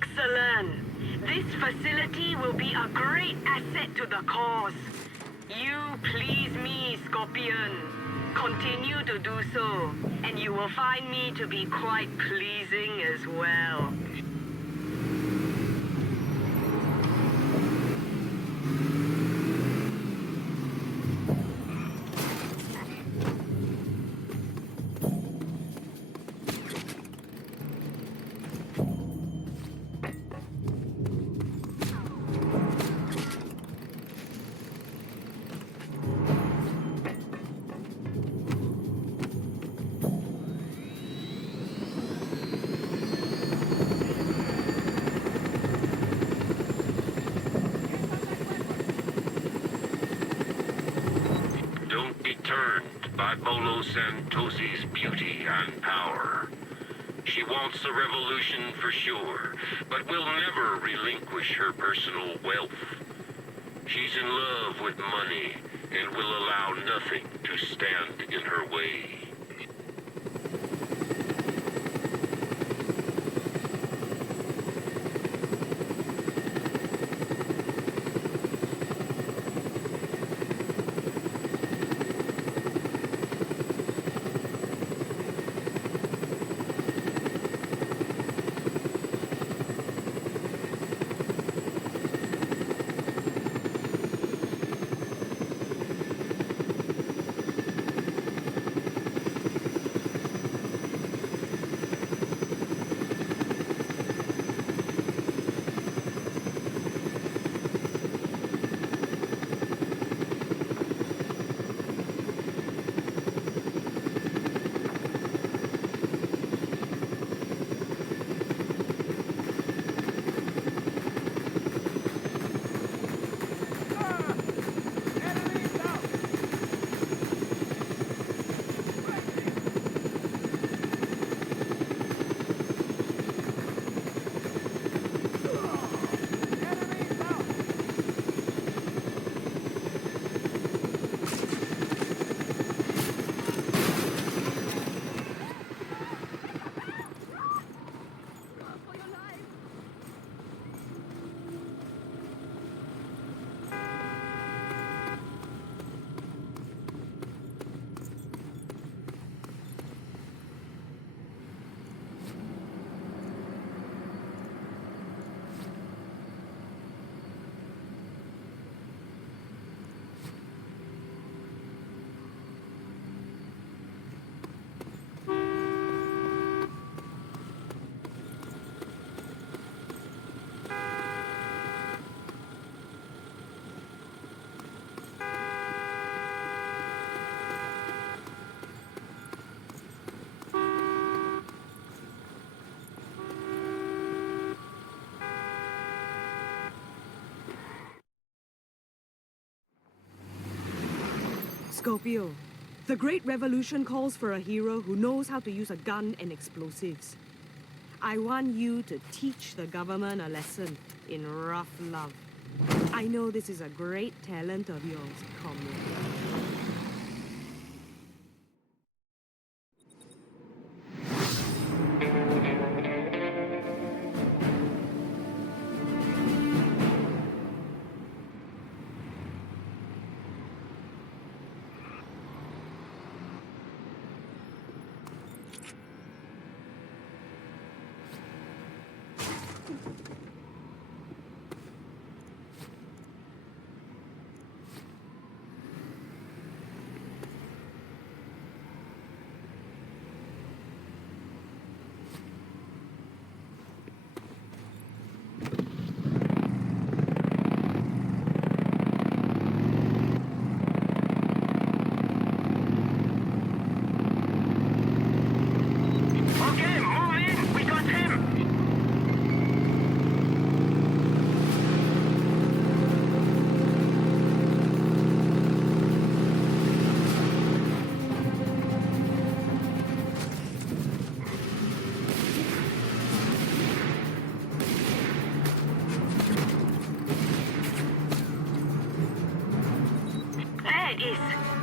Excellent. This facility will be a great asset to the cause. You please me, Scorpion. Continue to do so, and you will find me to be quite pleasing as well. By Bolo Santosi's beauty and power. She wants a revolution for sure, but will never relinquish her personal wealth. She's in love with money and will allow nothing to stand in her way. Scorpio, the Great Revolution calls for a hero who knows how to use a gun and explosives. I want you to teach the government a lesson in rough love. I know this is a great talent of yours, comrade.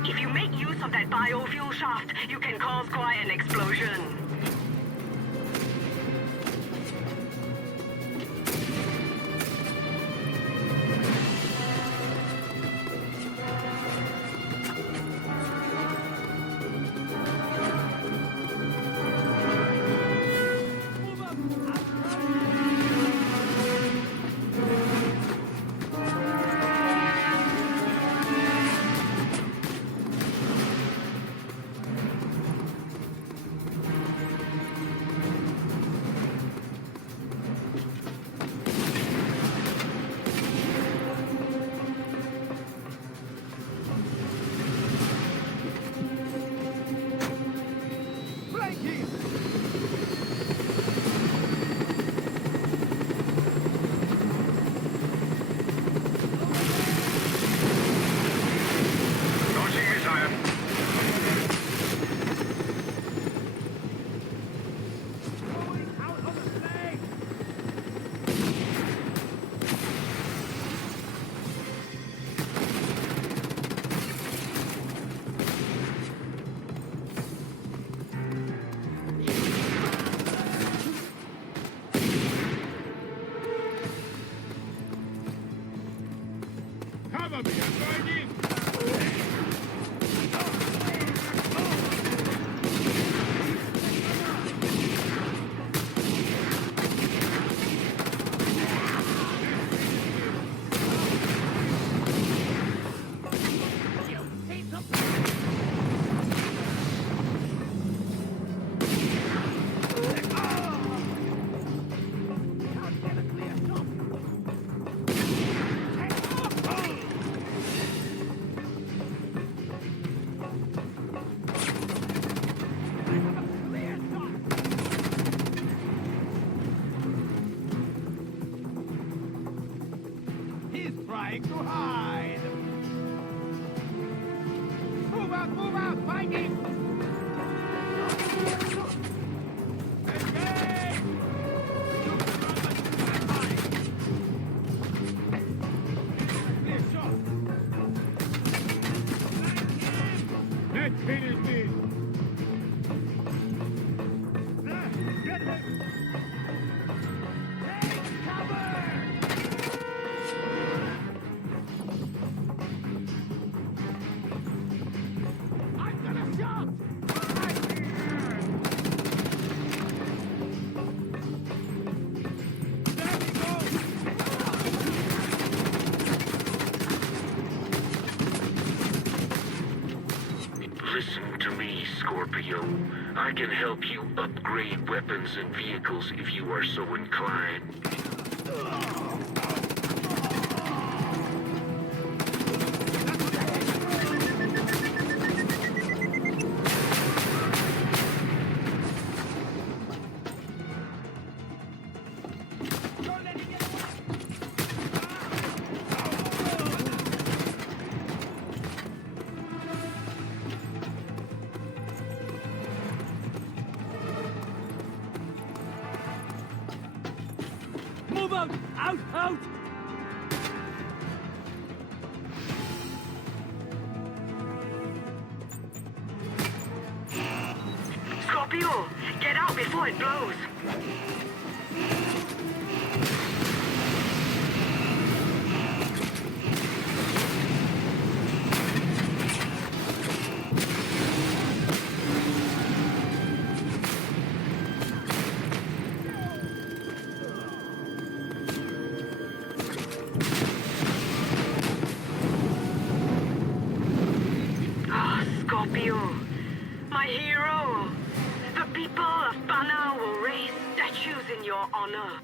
If you make use of that biofuel shaft, you can cause quite an explosion. trying to hide. Move out, fighting! Engage! Clear shot. Let's finish this. Get them! Take cover! I've got a shot! Right here! There we go! Listen to me, Scorpio. I can help you upgrade weapons and vehicles if you are so inclined. Don't let it get away! Move out! Out! Out! Scorpio, get out before it blows. Ah, Scorpio, my hero. The people of Bana will raise statues in your honor.